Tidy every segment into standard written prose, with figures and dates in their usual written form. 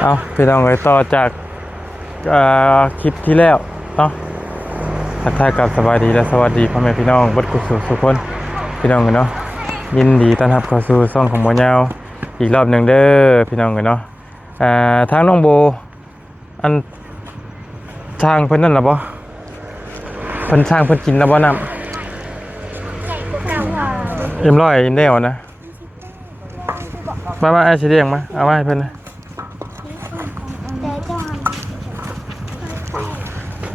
เอาพี่น้องเลยต่อจากคลิปที่แล้วเนาะทักทายกับสวัสดีและสวัสดีพ่อแม่พี่น้องบัดกุศลสุขคนพี่น้องกันเนาะยินดีต้อนรับเข้าสู่ช่องของหมอยาวอีกรอบหนึ่งเด้อพี่น้องกันเนาะทางน้องโบอันช่างเพิ่นนั่นหรอบ่เพิ่นช่างเพิ่นกินแล้วบ่น้ำเอ็มร้อยเอ็มได้เอานะมาไอ้สีแดงมาเอามาให้เพิ่นนะ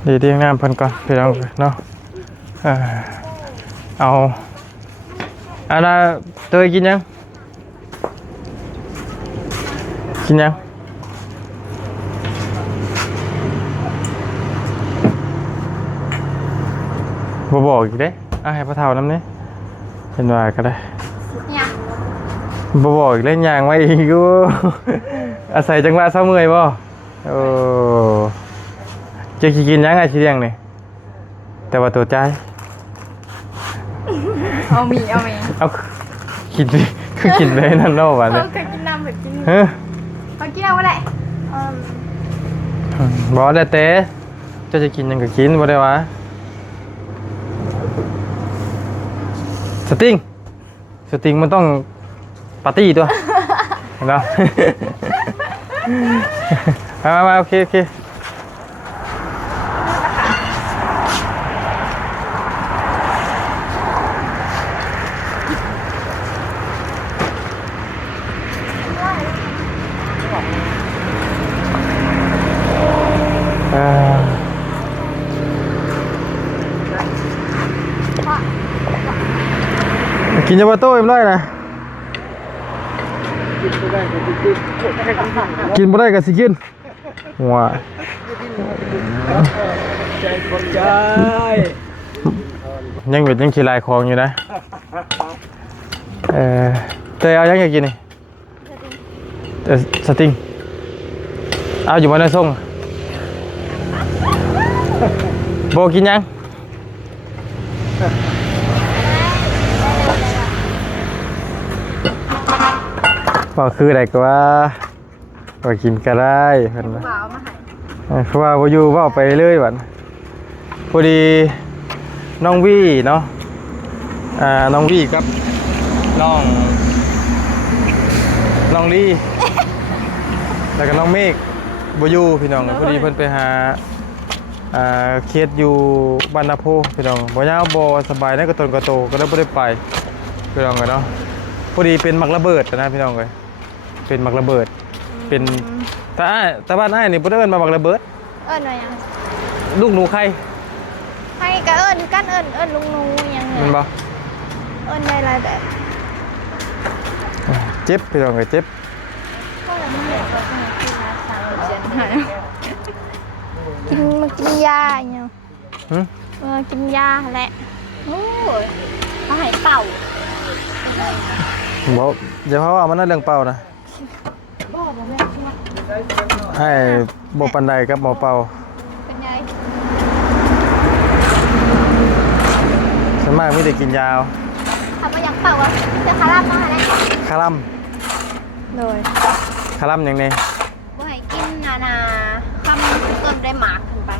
ดีที่งามเพิ่นก่อนพี่น้องเนาะเอาอันน่ะเตยกินยังกินยังบ่บอกอีกเด้ให้พ่อเฒ่าน้ำนี่เห็นว่าก็ได้บ่บอกอีกเล่นยางไว้อีกกูอาศัยจังหวะเศร้าเมื่อยบ่โอ้จะกินยังไงสิเลี้ยงนี่แต่ว่าตัวใจเอากินคือกินไปนั่นเนาะว่าเนี่ยเคยกินน้ำแบบกินฮะเอากินเอาอะไรบ่ได้เต้จะกินยังก็กินบ่ได้วะสติงมันต้องปาร์ตี้ตัวเนาะมาโอเคกินยาบาโต้เอ็มร้อยนะกินบ่ได้ก็สิกินว้ายังเป็นยังขี้ลายคลองอยู่นะแต่เอายังอยากกินนี่สติงเอาอยู่มาในส่งโบกินยังก็คืออะไรก็ว่ากินก็ได้เพิ่นว่าเพราะว่าบ่อยู่ว่าไปเรื่อยวันพอดีน้องวี่เนาะน้องวี่กับน้องลี่แล้วก็น้องเมฆบ่อยู่พี่น้องพอดีเพิ่นไปหาเคสอยู่บ้านนาโพพี่น้องบ่ยาวบ่สบายนะกระตนกระโตก็เลยบ่ได้ไปพี่น้องกันเนาะพอดีเป็นมักระเบิดนะพี่น้องเอ้ยเป็นมักระเบิดเป็นแต่บ้านอ้ายนี่บ่ได้เอิ้นมามักระเบิดเอิ้นว่ายังลูกหนูใครก็เอิ้นกันเอิ้นลุงหนูยังไงมันบ่เอิ้นได้หลายแบบเจ็บพี่น้องเอ้ยเจ็บก็ยังไม่ก็ต้องกินยากินยาเนี่ยกินยาแหละโอ้ยเขาให้เป่าบอกเดี๋ยวเขาว่ามันน่าเรื่องเป่านะให้บอกปันใดกับหมอเป่าเป็นไงส่วนมากไม่ได้กินยาวทำมาอย่างเป่าวะจะคาร่ำมาอะไรคาร่ำเลยคาร่ำอย่างนี้ว่าให้กินนาคำต้นได้หมากขึ้นไป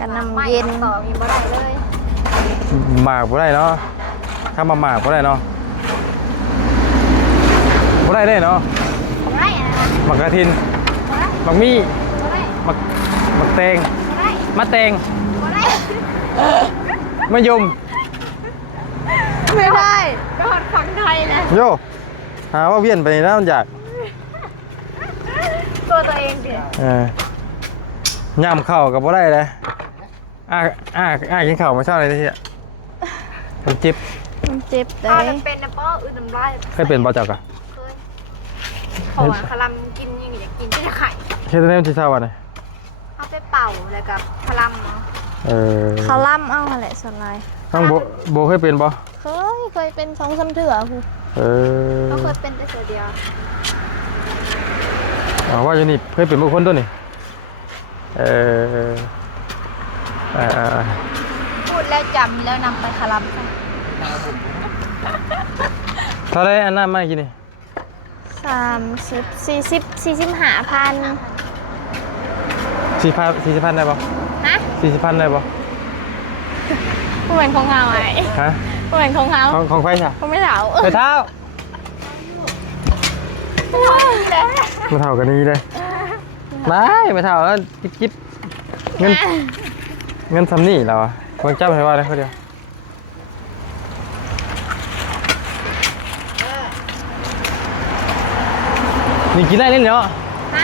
กันน้ำเย็นต่อมีบ่ได้เลยหมากบ่ได้เนาะข้ามาหมากบ่ได้เนาะบ่ได้เนาะหมักกระทินหมักมี่หมักแตงมะแตงมะยมไม่ได้ก็หัดฟังไทยนะโยหาว่าเวียนไปนะมันอยากตัวเองดิย่ำเข่ากับบ่ได้เลยกินเข่าไม่ชอบเลยที่มันเจ็บเลยเป็นนะป้ออื่นน้ำลายเคยเป็นบ่จักอะเพราะว่าคลัมกินยังอยากกินจะไข่เคยตอนนี้มันที่เช้าวันไหนเอาไปเป่าแล้วกับคลัมคลัมเอาอะไรสไลด์น้องโบเคยเป็นบ่เคยเป็น2-3 เถื่อครูเขาเคยเป็นแต่เดียวว่าอยู่นี่เคยเป็นบุคคลตัวนี่พูดแล้วจำแล้วนำไปคลัมเท่าไรอันนั้นไม่กินนี่ 30 40 45,000 40,000ได้ปะ ฮะ 40,000ได้ปะ ผู้เป็นของเราไอ้ ฮะ ผู้เป็นของเขา ของไฟใช่ เขาไม่เถา ไปเท้ามาเท่ากันนี้เลยไม่เท่าแล้วจิ๊บเงินทำนี่เราอะเบิ่งเจ้าให้ว่าได้เขาเดียวนี่กินได้เล่นเนาะ ฮะ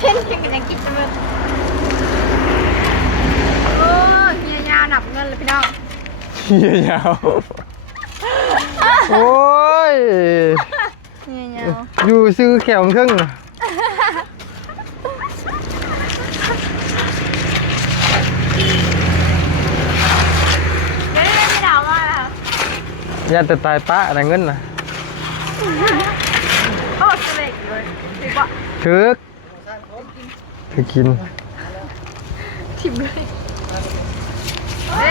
เช่นกันยังกินเลยโอ้ยเฮียยาวหนับเงินเลยพี่น้อง เฮียยาวโอ้ย เฮียยาว อยู่ซื้อแขวครึ่ง ไม่เดาว่าแล้ว ยันแต่ตายป้าอะไรเงินนะ โอ้สเล็กเลยดีกว่า ถึกกิน ทิมเลย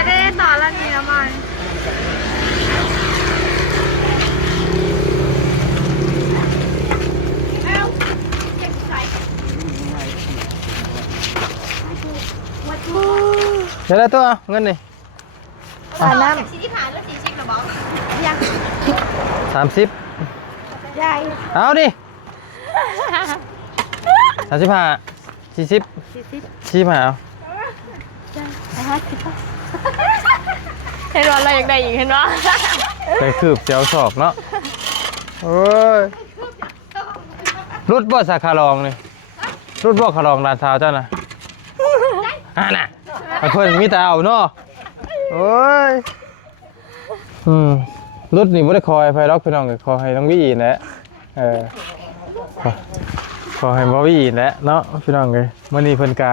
เด้ต่อแล้วนี่น้ำมัน เดี๋ยวได้ตัวเงินนี่ ตาน้ำชี้ขาแล้วชี้ชิกระบอกยัง 30 ใหญ่ เอาดิ35 40 45เอา เห็นว่าเราอยากได้อีกเห็นว่า ไปคืบเจียวสอบเนาะโอ้ยรุดบ่สาขาลองนี่รุดบ่ขาลองร้านสาวเจ้าน่ะน่ะเพิ่นมีแต่เอาเนาะโอ้ยรุดนี่บ่ได้คอยไผล็อกพี่น้องก็ขอให้น้องวี่แหละขอให้บ่วี่แหละเนาะพี่น้องเอ้ยมื้อนี้เพิ่นก็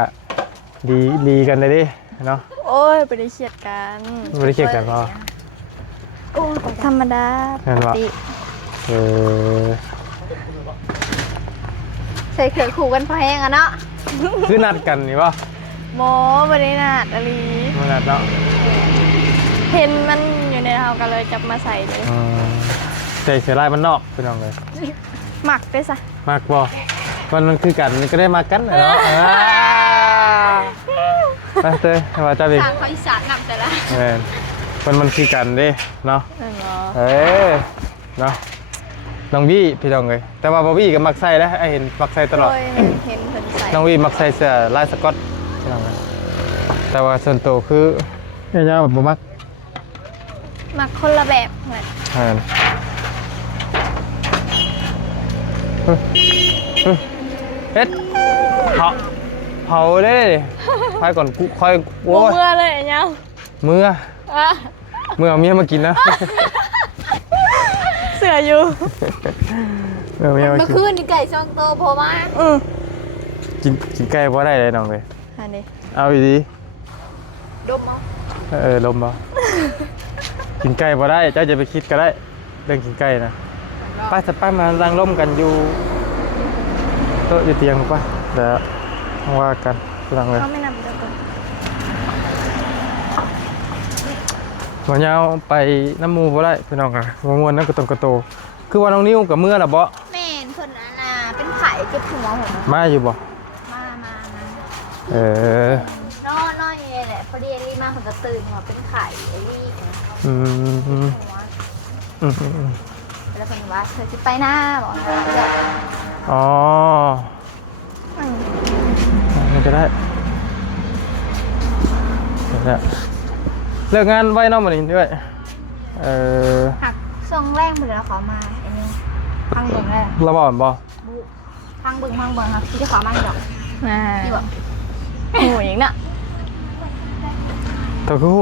ดีกันเลยดิเนาะ โอ้ยไปได้เฉียดกัน บ่ได้เคียดกันบ่ โอ้ธรรมดาปกติใส่เขือขู่กันพอแห้งอะเนาะ คือนัดกันนี่ป่ะ โมบริณาดอะไร มันนัดเนาะ เห็นมันอยู่ในเฮากันเลยจับมาใส่เลย ใส่เสื้อลายมันนอกพี่น้องเลย หมักด้วยซะ มากบ่มันคือกันก็ได้มากันเนาะไปเต้ยมาจับอีก ทางเขาอีสานนำแต่ละ มันคือกันเด้เนาะเนาะน้องวี่พี่น้องเลยแต่ว่าบ่วี่ก็มักใส่แล้วไอ้เห็นมักใส่ตลอด เห็นเพิ่นใส่ น้องวี่มักใส่เสื้อลายสก๊อตพี่น้องเลยแต่ว่าส่วนตัวคือเนี่ยแบบบ่มัก หมักคนละแบบเหมือน เฮ็ดเผาได้ไปก่อนกูคอยโอ้ย เมื่อเลยเนาะ เมื่อเอาเมียมากินนะ เสืออยู่ เมื่อเมียมา เมื่อ กิน คืนนี่ไก่ซองโตพอมากินไก่พอได้เลยน้องเลย อันนี้ เอาอีดี ดมเอา ลมเอากินไก่พอได้เจ้าจะไปคิดก็ได้เรื่องกินไก่นะป้าสัตว์ป้ามาล้างร่มกันอยู่โต๊ะอยู่เตียงป่ะเดี๋ยวว่ากันหลังเลย เขาไม่นำเดี๋ยวก่อน วันยาวไปน้ำมูบ่ได้พี่น้องค่ะมวนๆนั่นก็ต้องกระโตคือว่าน้องนิ้วกับเมื่อละบ่ แม่นคนนั้นน่ะเป็นไข่เจ็บหัวผม มาอยู่บ่ มาน้อยๆแหละพอดีเอลี่มาผมก็ตื่นมาเป็นไข่เอลี่ แล้วคนว่าเธอจะไปหน้าบอกนะ อ๋อมันจะได้เลิกงานไว้นอกมันด้วยหักทรงแรงมือแล้วขอมาอันนี้พังเบิ่งเลย ระบอดบ่ พังเบิ่งครับที่จะขอมาหรอกที่บอกโอ้ยอย่างน่ะ ตัวคู่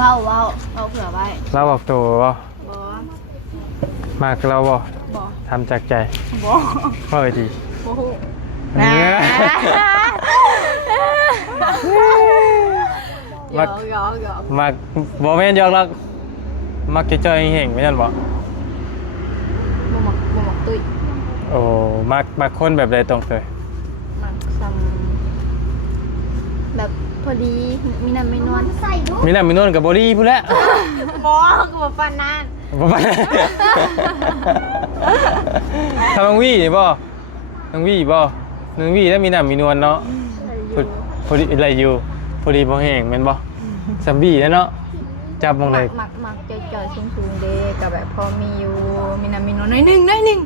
ว้าวเผื่อไว้ เราบอกตัวบ่ บอ มากเราบ่ บอ ทำจากใจ บอ เฮ้ยดี โอ้โห มักมักบ่แม่นยอกหรอกมักจะจ่อยเห่งไม่นั่นบ่ หมกตุ้ย โอ้มักคนแบบใดตรงเลย หมักซ้ำแบบ พอดีมีน้ำไม่นวลใส่ดู มีน้ำมีนวลกับบอดี้พูดแล้ว บอกกูบอกปานนั้น ประมาณทำน้องวี่นี่บ่น้องวี่บ่น้องวี่แล้วมีน้ำมีนวลเนาะพอดีอะไรอยู่พอดีบ่แห้งแม่นบ่ซัมบี้แล้วเนาะจับมองเลย หมักจ่อยๆสูงๆเด้กับแบบพอมีอยู่มีน้ำมีนวลน้อยหนึ่ง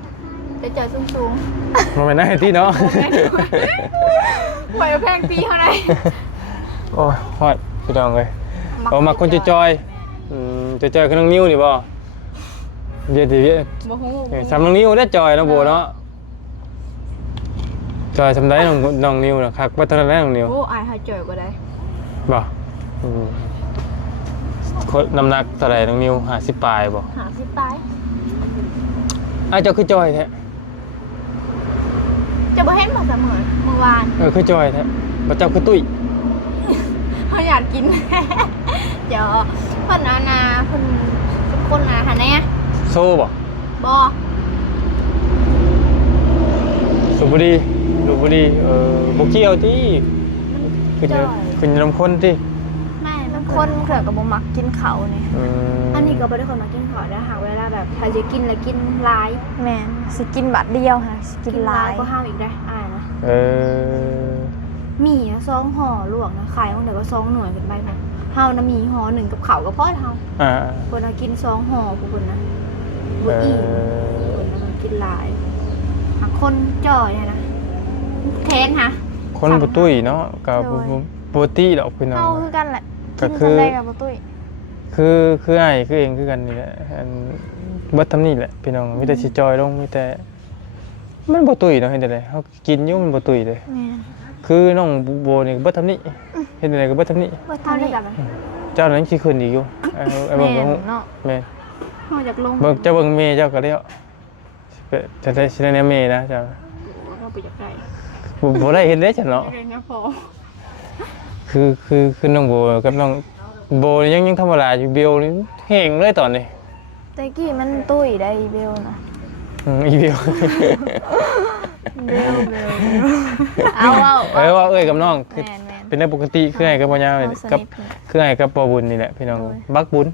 จ่อยๆสูง มันเป็นหน้าที่เนาะ ๆปล่อยแพงปีเท่าไหร่ โอ้ยฮอดพี่น้องเลยเอามาคนจอยๆจอยๆคือน้องนิ้วนี่บ่เดี๋ยว บ่ฮู้ สำน้องนิ้วได้จอยนะโบเนาะจอยสำได้น้องนิ้วนะคักว่าตอนนั้นน้องนิ้ว โอ้อายหาจ่อยกว่าได้ บ่น้ำหนักเท่าไหร่น้องนิ้ว50ปลายบ่ หาสิตาย เจ้าคือจอยแท้ จะบ่เห็นมาเสมอเมื่อวาน คือจอยแท้บ่เจ้าคือตุ้ย เขาอยากกิน เดี๋ยวเพิ่นอานาเพิ่นทุกคนนะหาแน่ โซ่บ่ บ่ สูบบุหรี่บ่เกี่ยวติคือน้ำข้นติ แม่บางคนเถื่อกับบ่มักกินเขานี่อันนี้ก็บ่ได้คนมักกินเขาได้หากเวลาแบบถ้าจะกินแล้วกินหลายแม่นสิกินบาทเดียวค่ะสิกินหลายก็ห้ามอีกได้อายนะมีอ่ะ2ห่อลวกนะขายของเดี๋ยวก็2หน่วยขึ้นไปนะเฮานะมีห่อหนึ่งกับข้าวก็พอเฮาคนน่ะกิน2ห่อผู้คนนะบ่อิ่มคนน่ะกินหลายหากคนจ่อยเนี่ยนะเทนค่ะ คนบ่ตุ้ยเนาะกับปกติดอกพี่น้อง เฮาคือกันแหละ ก็คือ ได้กับบ่ตุ้ย คือไอ้คือเองคือกันนี่แหละเบิดทำนี่แหละพี่น้องมีแต่สิจอยลงมีแต่มันบ่ตุ้ยเนาะเห็นได้เฮากินอยู่มันบ่ตุ้ยเลย แม่น คือน้องโบนี่เบิดทำนี่เห็นได้ก็เบิดทำนี่ บ่เท่านี้กันไหม เจ้านั้นสิขึ้นอีกอยู่ไอ้เบิ่งก็ฮู้ เนาะ แม่น เฮาอยากลง เบิ่งเจ้าเบิ่งแม่เจ้าก็แล้วจะได้สิได้แนวแม่นะเจ้า ก็ไปอยากได้ บ่ได้เห็นเด้จ้ะเนาะ ได้นะพอ คือน้องโบกับน้องโบนี่ยังธรรมดาอยู่เบลนี่แห้งเลยตอนนี้ แต่กี้มันตุ้ยได้เบลนะ อีเบล เบลเอา ว่าเอ้ยกับน้องคือ แม่น เป็นเรื่องปกติคือไอ้กับพ่อยาวกับคือไอ้กับปอบุญนี่แหละพี่น้องบักบุญ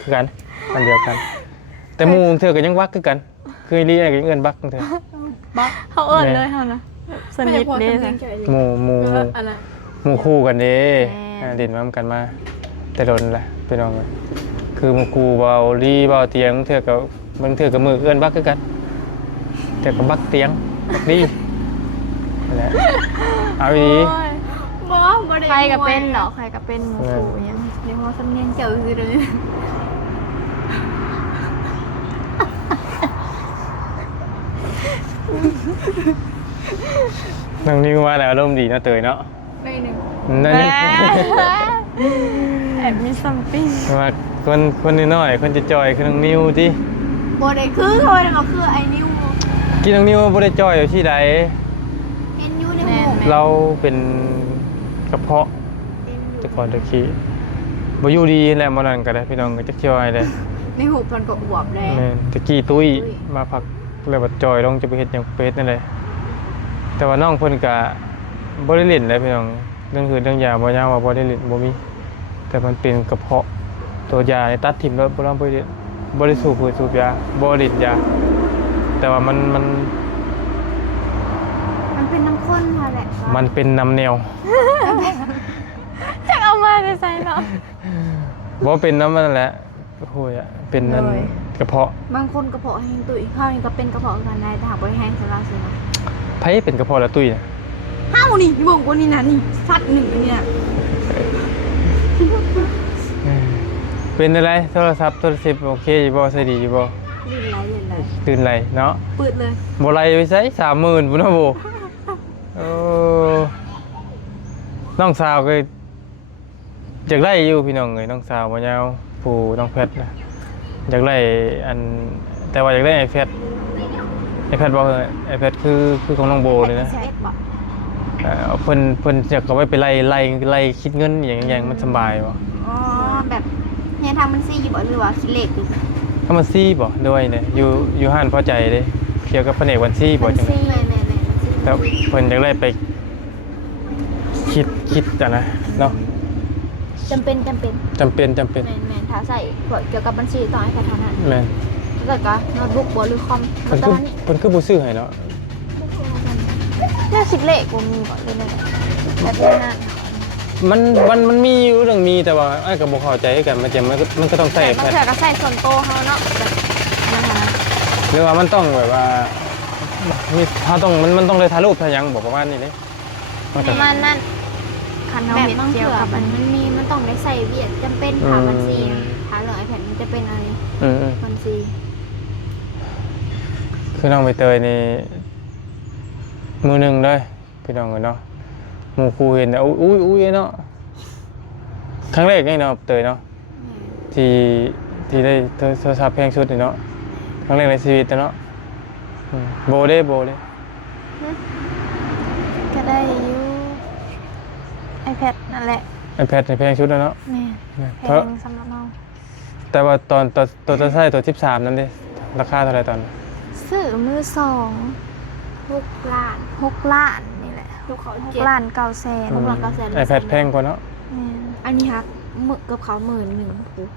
คือกันอันเดียวกัน แต่หมู่เธอก็ยังบักคือกันคือรีไอ้ก็ยังเอิ้นบักเธอ บักเขาเอิ้นเลยเฮานะสนิทเด้ หมู่คู่กันเด้เด่นมากันมาแต่โดนแหละพี่น้องคือหมู่คู่เบารีเบาเตียงเธอกับบางเธอกับมือเอิ้นบักคือกันเธอกับบักเตียงบักดีนั่นแหละเอาดี บ่ได้ใครก็เป็นเหรอใครก็เป็นหมู่คู่ยังเรียกว่าสำเนียงเจ้าคือเลย น้องนิวมาแล้วอารมณ์ดีนะเตยเนาะ ได้หนึ่ง นั่นนี่ แอบมีซัมปิ้ง มาคนน้อยคนจะจอยคือน้องนิวที่ บ่ได้คือเขาได้มาคือไอ้นิว กินน้องนิวบ่ได้จอยอยู่ที่ใด เห็นอยู่ในหมู่ เราเป็นกระเพาะแต่ก่อนตะกี้บ่อยู่ดีแหละมื้อนั้นก็ได้พี่น้องก็จักจอยเลย ในหูเพิ่นก็อวบแล้ แม่นตะกี้ตุ้ยมาพักแล้วบัดจอยลงจะไปเฮ็ดหยังเป็ดนั่นแหละแต่ว่าน้องเพิ่นก็บ่ได้เล่นเลยพี่น้องเรื่องคือเรื่องยาบ่ยาวว่าบ่ได้เล่นบ่มีแต่มันเป็นกระเพาะตัวยาตัดทิ่มแล้วบ่ต้องไปเล่นบ่ได้สูบสูบยาบ่เล่นยาแต่ว่ามัน เป็นน้ำข้นค่ะแหละ มันเป็นน้ำแนว จะเอามาได้ใส่เนาะ บ่เป็นน้ำมันนั่นแหละโอ้โหเป็นนั่นกระเพาะ บางคนกระเพาะแห้งตุ้ยข้าวนี่ก็เป็นกระเพาะกันได้แต่หากบ่แห้งสำหรับสินะ ไผเป็นกระเพาะละตุ้ยน่ะ ห้าวนี่บ่งกว่านี่นะนี่ฟัดหนึ่งอันเนี่ย เป็นอะไรโทรศัพท์โอเคอยู่บ่ใส่ดีอยู่บ่ เล่นไร ตื่นไรเนาะ ปืดเลย บ่ไรไปใช้30,000พุ่นเนาะบ่โอ้น้องสาวก็อยากได้อยู่พี่น้องเอ้ยน้องสาวบ่ยาวผู้น้องเพชรนะอยากได้อันแต่ว่าอยากได้iPadบ่iPadคือของน้องโบเลยนะ ใช้บ่ เพิ่นอยากเอาไว้ไปไล่คิดเงินอย่างมันสบายบ่ อ๋อแบบเนี่ยทำมันซี่อยู่บ่หรือว่าคิดเลขอยู่ ถ้ามันซี่บ่ด้วยเนี่ยอยู่ห้านพอใจเด้เกี่ยวกับแผนกบัญชีบ่จัง ซี่แม่ แต่เพิ่นอยากได้ไปคิด คิดอ่ะนะเนาะ จำเป็น จำเป็น แม่นถ้าใส่พวกเกี่ยวกับบัญชีต้องให้เท่านั้น แม่น แล้วก็โน้ตบุ๊กบ่หรือคอม เพิ่น ต คือ อนนี้ เพิ่นคือบ่ซื้อให้เนาะ แค่10เลขบ่มีบ่เลยนั่นแบบนี้นะ มันมีอยู่เรื่องมีแต่ว่าไอ้ก็บ่เข้าใจกันมันก็ต้องใส่ บาง แพท เทื่อก็ใส่ส่วนโตวเฮาเนาะแบบนะคะ หรือว่ามันต้องแบบว่ามีถ้าต้องมันต้องเลยถ่ายรูปถ่ายหยังบอกประมาณนี้เด้มัน ป ก็ ระมาณนั้น คันเฮา แบบ เฮ็ด บาง เกี่ เทื่ ยว อ กับ มันต้องได้ใส่เวียดจำเป็นค่าบัญชีหาเรื่องไอแพดมันจะเป็นอะไร อืม บัญชี คือน้องใบเตยนี่มือหนึ่งเลยพี่น้องเนาะหมู่ครูเห็นแล้วอุ้ยเนาะครั้งแรกนี่เนาะเตยเนาะที่ได้โทรศัพท์แพงชุดนี่เนาะครั้งแรกในชีวิตเนาะโบเด้ ก็ได้อยู่ iPad นั่นแหละ ไอแพดในแพงชุดแล้วเนาะ แม่แพ เพราะ งสำหรับเรา แต่ว่าตัวจะใช้ตัว13นั่นดิราคาเท่าไหร่ตอน ซื้อมือสอง 6 ล้าน 6 ล้านนี่แหละ ลูกเขา 6 ล้าน9แสน 6 ล้าน9แสน ไอแพดแพงกว่าเนาะ แม่น อันนี้ครับมึกกับเขา11,000ปุ๊บ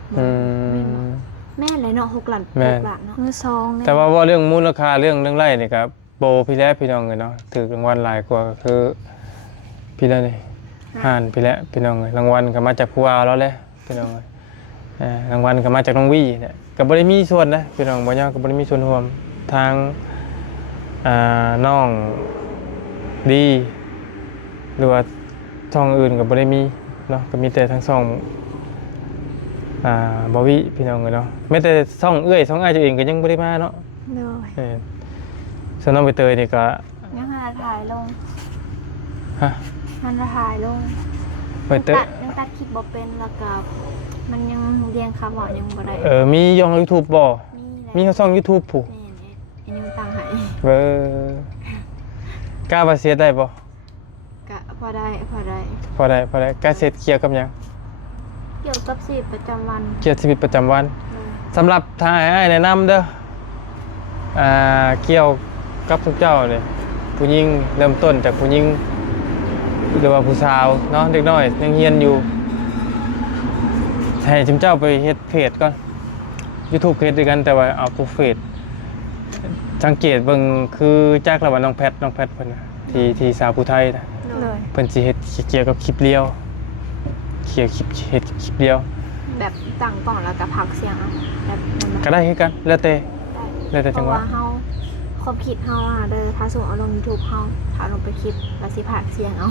แม่เลยเนาะ6 ล้าน6 ล้านเนาะ มือสองนี่ แต่ว่าเรื่องมูลค่าเรื่องไร่นี่ครับโบพี่แล้วพี่น้องเลยเนาะถือรางวัลหลายกว่าคือพี่แล้วนี่ห่านพี่แล้วพี่น้องเลยรางวัลก็มาจากผู้ว่าแล้วแหละพี่น้องเลยรางวัลก็มาจากน้องวี่เนี่ยก็บ่ได้มีส่วนนะพี่น้องบ่ยาวก็บ่ได้มีส่วนร่วมทางน้องดีหรือว่าช่องอื่นก็บ่ได้มีเนาะก็มีแต่ทั้งช่องบวิพี่น้องเลยเนาะแม้แต่ช่องช่องอ้ายตัวเองก็ยังบ่ได้มาเนาะ เลย ส่วนน้องใบเตยนี่ก็ ยังหาถ่ายลง ฮะ มันถ่ายลง ใบเตย ยังตัดคลิปบ่เป็นแล้วก็มันยังเรียงคำว่ายังบ่ได้ มีย่อง YouTube บ่มี แหละ ช่อง YouTube ผู้ แม่นอันนี้มันต่างหาย กล้าว่าเสียได้บ่ ก็พอได้ พอได้กล้าเสียเกี่ยวกับหยัง เกี่ยวกับชีวิตประจำวัน เกี่ยวกับชีวิตประจำวัน เลย สำหรับทางอ้ายแนะนำเด้อเกี่ยวกับทุกเจ้าเนี่ยผู้หญิงเริ่มต้นจากผู้หญิงหรือว่าผู้สาวเนาะเด็กน้อยยังเรียนอยู่ให้จิมเจ้าไปเฮ็ดเพจก่อน YouTube เพจด้วยกันแต่ว่าเอาผู้เฟซสังเกตเบิ่งคือจากระหว่างน้องแพทเพิ่นน่ะที่สาวผู้ไทยนะ เลย เพิ่นสิเฮ็ดเกี่ยวกับคลิปเลี้ยวเฮ็ดคลิปเลี้ยว แบบตั้งกล่องแล้วก็พักเสียงเอาแบบนั้น ก็ได้คือกันแล้วแต่ ได้ จั เพ ง ราะ หวะ ว่าเฮาความคิดเฮาเด้อถ้าส่งเอาลง YouTube เฮาถ้าลงไปคลิปแล้วสิพากเสียงเอา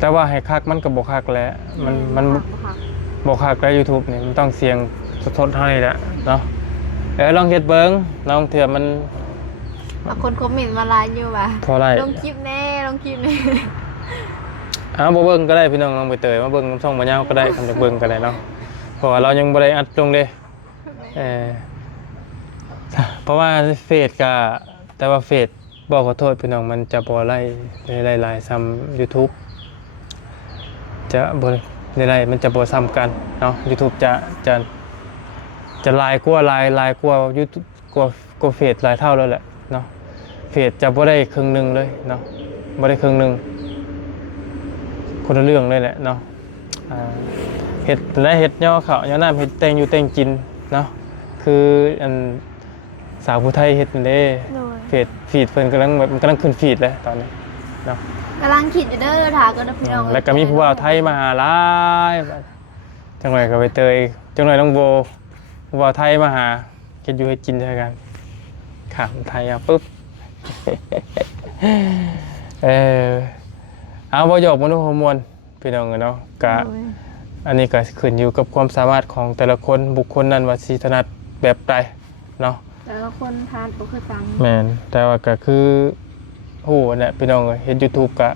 แต่ว่าให้คักมันก็บ่คักแหล้วมัน พัก บ่คักแล้ว YouTube นี่มันต้องเสียงสดๆเท่านี้แหละเนาะลองเฮ็ดเบิ่งลองเถื่อมัน บางคนคอมเมนต์มาไลน์อยู่ว่า พอได้ ลงคลิปแน่ลงคลิปแน่ บ่เบิ่งก็ได้พี่น้องลองไปเตยมาเบิ่งช่องบ่ยาวก็ได้คำจะเบิ่งก็ได้เนาะเพราะว่าเรายังบ่ได้อัดลงเด้เพราะว่าเฟซก็แต่ว่าเฟซบ่ขอโทษพี่น้องมันจะบ่ไล่หลายซ้ำ YouTube จะบ่ไล่มันจะบ่ซ้ำกันเนาะ YouTube จะลายกว่าลายกว่า YouTube กว่าเฟซหลายเท่าแล้วแหละเนาะเฟซจะบ่ได้ครึ่งหนึงเลยเนาะบ่ได้ครึ่งหนึงคนละเรื่องเลยแหละเนาะเฮ็ดและเฮ็ดย่อข้าวย่อน้ำเฮ็ดแต่งอยู่แต่งกินเนาะคืออันสาวผู้ไทยเฮ็ดนั่นเด้ เลย ฟีดเพิ่นกำลังขึ้นฟีดเลยตอนนี้เนาะ กำลังคิดอยู่เด้อถาก็นะพี่น้อง แล้วก็มีผู้บ่าวไทยมาหาหลายจังหน่อยก็ไปเตยจังหน่อยน้องโบผู้บ่าวไทยมาหาเฮ็ดอยู่เฮ็ดกินด้วยกันขามไทยปุ๊บ เอาบ่หยอกมนุษย์ฮอร์โมนพี่น้องเนาะกะอันนี้ก็ขึ้นอยู่กับความสามารถของแต่ละคนบุคคลนั้นว่าสิถนัดแบบใดเนาะ แต่ละคนทานบ่คือกัน แม่นแต่ว่าก็คือฮู้แหละพี่น้องเฮ็ด YouTube ก็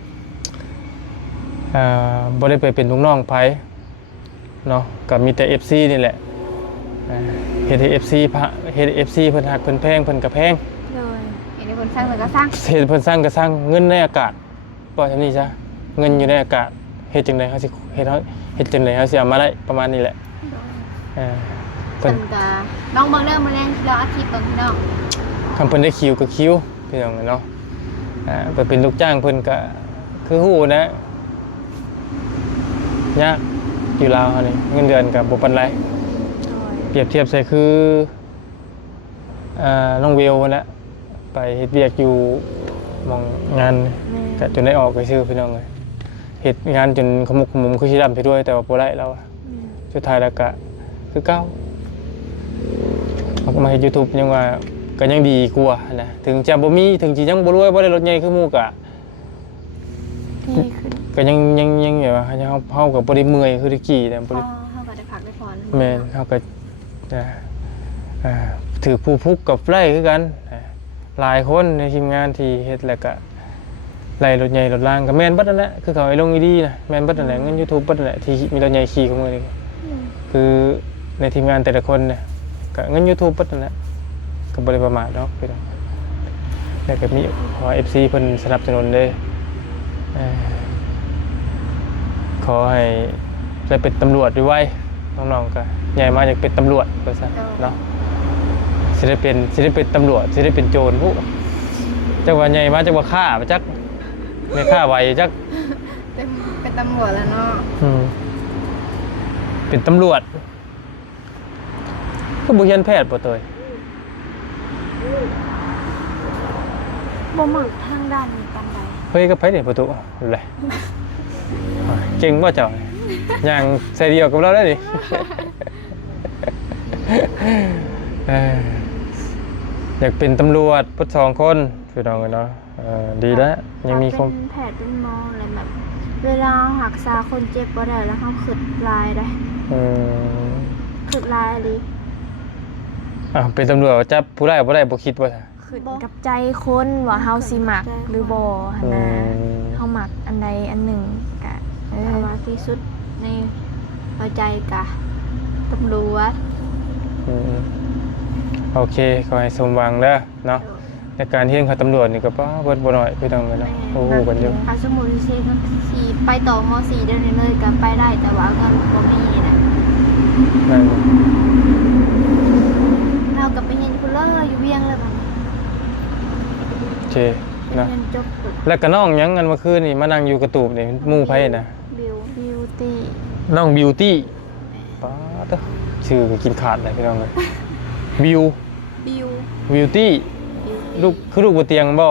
บ่ได้ไปเป็นลูกน้องไผเนาะก็มีแต่ FC นี่แหละเฮ็ดให้ FC เฮ็ด FC เพิ่นฮักเพิ่นแพงเพิ่นก็แพง เลย เห็นคนสร้างเหมือนก็สร้าง เฮ็ดเพิ่นสร้างก็สร้างเงินในอากาศว่าจังนี้ซะเงินอยู่ในอากาศเฮ็ดจังได๋เฮาสิเฮ็ดจังได๋เฮาสิเอามาได้ประมาณนี้แหละเพิ่ เพิ่ น นก็น้องเบิ่งเริ่มมาแรงเราอาทิตย์เบิ่งพี่น้อง คำเพิ่นได้คิวก็คิวพี่น้องเนาะไปเป็นลูกจ้างเพิ่นก็คือฮู้นะ ยากอยู่ลาวเฮานี่เงินเดือนก็บ่ปานใด โดย เปรียบเทียบใส่คือน้องเวลนั่นแหละไปเฮ็ดเวียกอยู่หมองงาน แม่ ก็จนได้ออกไปซื้อพี่น้องเลยเฮ็ดงานจนขมุกขมุมคือสิดำไปด้วยแต่ว่าบ่ได้แล้วอะสุดท้ายแล้วก็คือเก่าออกมาเฮ็ด YouTube ยังว่าก็ยังดีกว่านะถึงจะบ่มีถึงสิยังบ่รวยบ่ได้รถใหญ่คือหมู่ก็ ดีขึ้น ก็ยังแบบว่าเฮาก็บ่ได้เมื่อยคือตะกี้แต่บ่ พ่อ ได้ เขาก็ได้พักได้พร แม่นเฮาก็ถือผู้พุกกับไร่คือกันหลายคนในทีมงานที่เฮ็ดแล้วก็ไล่รถใหญ่รถล่างก็แม่นเบิดนั่นแหละคือเขาไอ้ลงอีดีนะแม่นเบิดนั่นแหละเงิน YouTube เบิดนั่นแหละที่มีรถใหญ่ขี่ของมือนี่คือในทีมงานแต่ละคนเนี่ยก็เงิน YouTube เบิดนั่นแหละก็บ่ได้ประมาทดอกพี่น้องแล้วก็มีขอ FC เพิ่นสนับสนุนเด้ขอให้ได้เป็นตำรวจด้วยไว้น้องๆก็ใหญ่มาอยากเป็นตำรวจว่าซั่นเนาะสิได้เป็นตำรวจสิได้เป็นโจรผู้จักว่าใหญ่มาจักว่าฆ่ามาจักไม่ฆ่าไวจัก เป็นตำรวจแล้วเนาะ เป็นตำรวจก็บุเรียนแพทย์ป่ะเตย บ่มักทางด้านนี้ปานใด เฮ้ยก็ไปเด็ประตูเลยเก่งว่าเจ้าอย่างใส่เดียวกับเราได้ดิ อยากเป็นตำรวจพุทธ2 คนพี่น้องกันเนาะดีแล้วยังมีคง เป็นแผดเป็นหมออะไรแบบ เวลาหักษาคนเจ็บบ่ได้แล้วเขาขึดลายได้ขึดลายอะไร เป็นตำรวจจับผู้ได้บ่ได้บ่คิดว่า ขึ้นกับใจคนว่าเฮาสิมักหรือบ่หั่นนะเฮามักอันใดอันหนึ่งก็ แต่ว่าที่สุดในหัวใจกะตำรวจ โอเคขอให้สมหวังเด้อเนาะในการเฮียนของตำรวจนี่ก็ป้าเบิดบ่น้อยพี่น้องกันเนาะโอ้โหกันอยู่ อาสมุนเซนสีไปต่อม.4ได้เลยก็ไปได้แต่ว่าก็บ่มีนะ นั่น เรากับไปเรียนคุลเลอร์อยู่เวียงเลยบัดนี้ โอเค ไป นะ เรียนจบปุ๊บ แล้วก็น้องหยังกันเมื่อคืนนี่มานั่งอยู่กระตูบนี่หมู่ไผนะ บิว บิวตี้ น้องบิวตี้ป้าเด้อชื่อก็กินขาดเลยพี่น้องเลยบิว บิว บิวตี้ลูกคือลูกบนเตียงบ่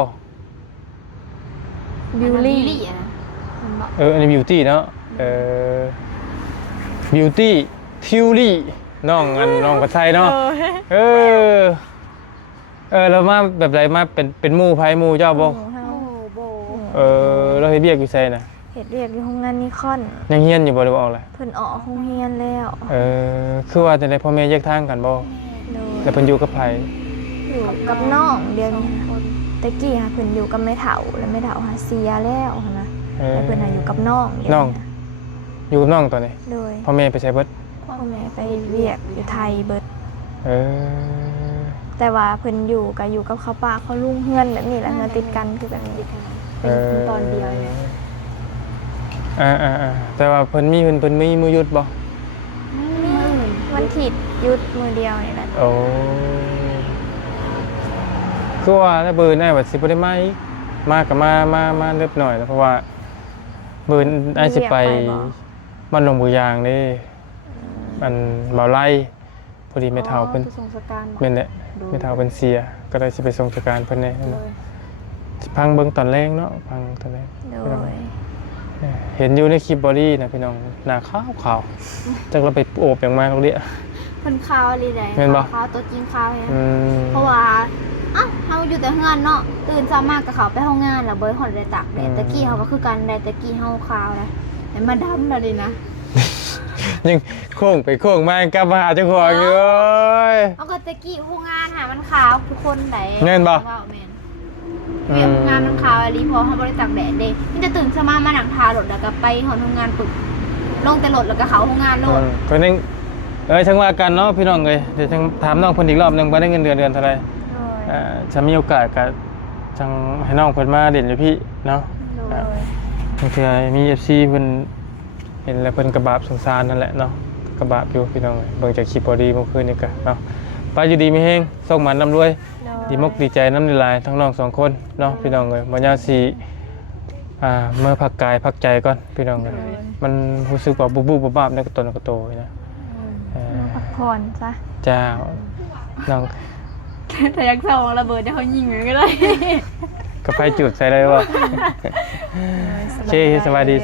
บิวลี่ อะนะมันบอก อันนี้บิวตี้เนาะบิวตี้ทิวลี่น้องน้องกระไทยเนาะเรามาแบบไรมาเป็นหมู่ไผหมู่เจ้าบ่ เฮา โบ เราเฮ็ดเวียกอยู่ไสน่ะ เฮ็ดเรียกอยู่โรงงานนิคอน ยังเฮียนอยู่บ่ได้บ่ออกเลย เพิ่นออกโรงเรียนแล้ว คือว่าจังได๋พ่อแม่แยกทางกันบ่ โดย แล้วเพิ่นอยู่กับไผ อยู่กับน้องเดี๋ยวนี้ตะกี้ค่ะเพิ่นอยู่กับแม่เฒ่าแล้วแม่เฒ่าหาเสียแล้วนะแล้วเพิ่นอยู่กับน้องเดี๋ยว น้องอยู่กับน้องตอนนี้ โดย พ่อแม่ไปใช้เบิด พ่อแม่ไปเวียกอยู่ไทยเบิด เออ แต่ว่าเพิ่นอยู่ก็อยู่กับเขาป้าเขาลุงเฮือนแบบนี้แหละเฮือนติดกันคือแบบนี้ เป็นตอนเดียวเนี่ย แต่ว่าเพิ่นมีมือหยุดบ่ วันถิดหยุดมือเดียวนี่แหละ โอ้คือว่าถ้าเบิร์นได้ว่าสิบ่ได้มาอีกมาก็มาเรียบหน่อยแล้วเพราะว่าเบิร์นได้สิไปบ้านหนองบัวยางนี่มันเบาไล่พอดีแม่เฒ่าเพิ่น ส่งสการ แม่นแหละแม่เฒ่าเพิ่นเสียก็ได้สิไปส่งสการเพิ่นแน่ เลย พังเบิ่งตอนแรกเนาะพังตอนแรก โดย เห็นอยู่ในคลิปบอดี้นะพี่น้องหน้าขาวจักเราไปโอบอย่างมาเราเรีย คนข่าวอะไรใด เห็นบ่ ข่าวตัวจริงข่าวเนี่ย อืม เพราะว่าเฮาอยู่แต่เฮือนเนาะตื่นเช้ามากกับเขาไปห้องงานแล้วบ่ได้ฮอดได้ตากแดดตะกี้เขาก็คือกันได้ตะกี้เฮาข่าวนะแต่มาดำแล้วดินะ ยังโค้งไปโค้งมากลับมาหาเจ้าของอยู่เอ้ย เอาก็ตะกี้ห้องงานหามันขาวทุกคนไหน แม่นบ่ ว่าแม่นเรียกงานมันขาวอะไรพอเฮาบ่ได้ตากแดดเด้มันจะตื่นเช้ามาหนังทารถแล้วก็ไปหอทำงานปึ๊บลงแต่รถแล้วก็เข้าห้องงานโลด คนนึงช่างว่ากันเนาะพี่น้องเลยเดี๋ยวช่างถามน้องเพิ่นอีกรอบหนึงว่าได้เงินเดือนเท่าไหร่ โดย จะมีโอกาสก็จังให้น้องเพิ่นมาเด่นอยู่พี่เนาะ โดย บางทีมี FC เพิ่นเห็นแล้วเพิ่นกระบาบสงสารนั่นแหละเนาะกระบาบอยู่พี่น้องเอ้ยเบิ่งจากคลิปบอดี้เมื่อคืนนี่ก็เนาะไปอยู่ดีมีแฮงส่งหมันนำรวย ดีมกดีใจน้ำลายทั้งน้อง2 คนเนาะพี่น้องเอ้ยบ่ยาวสิ เมื่อพักกายพักใจก่อนพี่น้องกันมันรู้สึกว่าบูบบ้าบในกระตนกระโตนะ พักผ่อนซะ เจ้าน้อง แต่ยักษ์สองระเบิดจะเขายิงก็ได้ กระไฟจุดใส่เลยวะโอเคสบายดี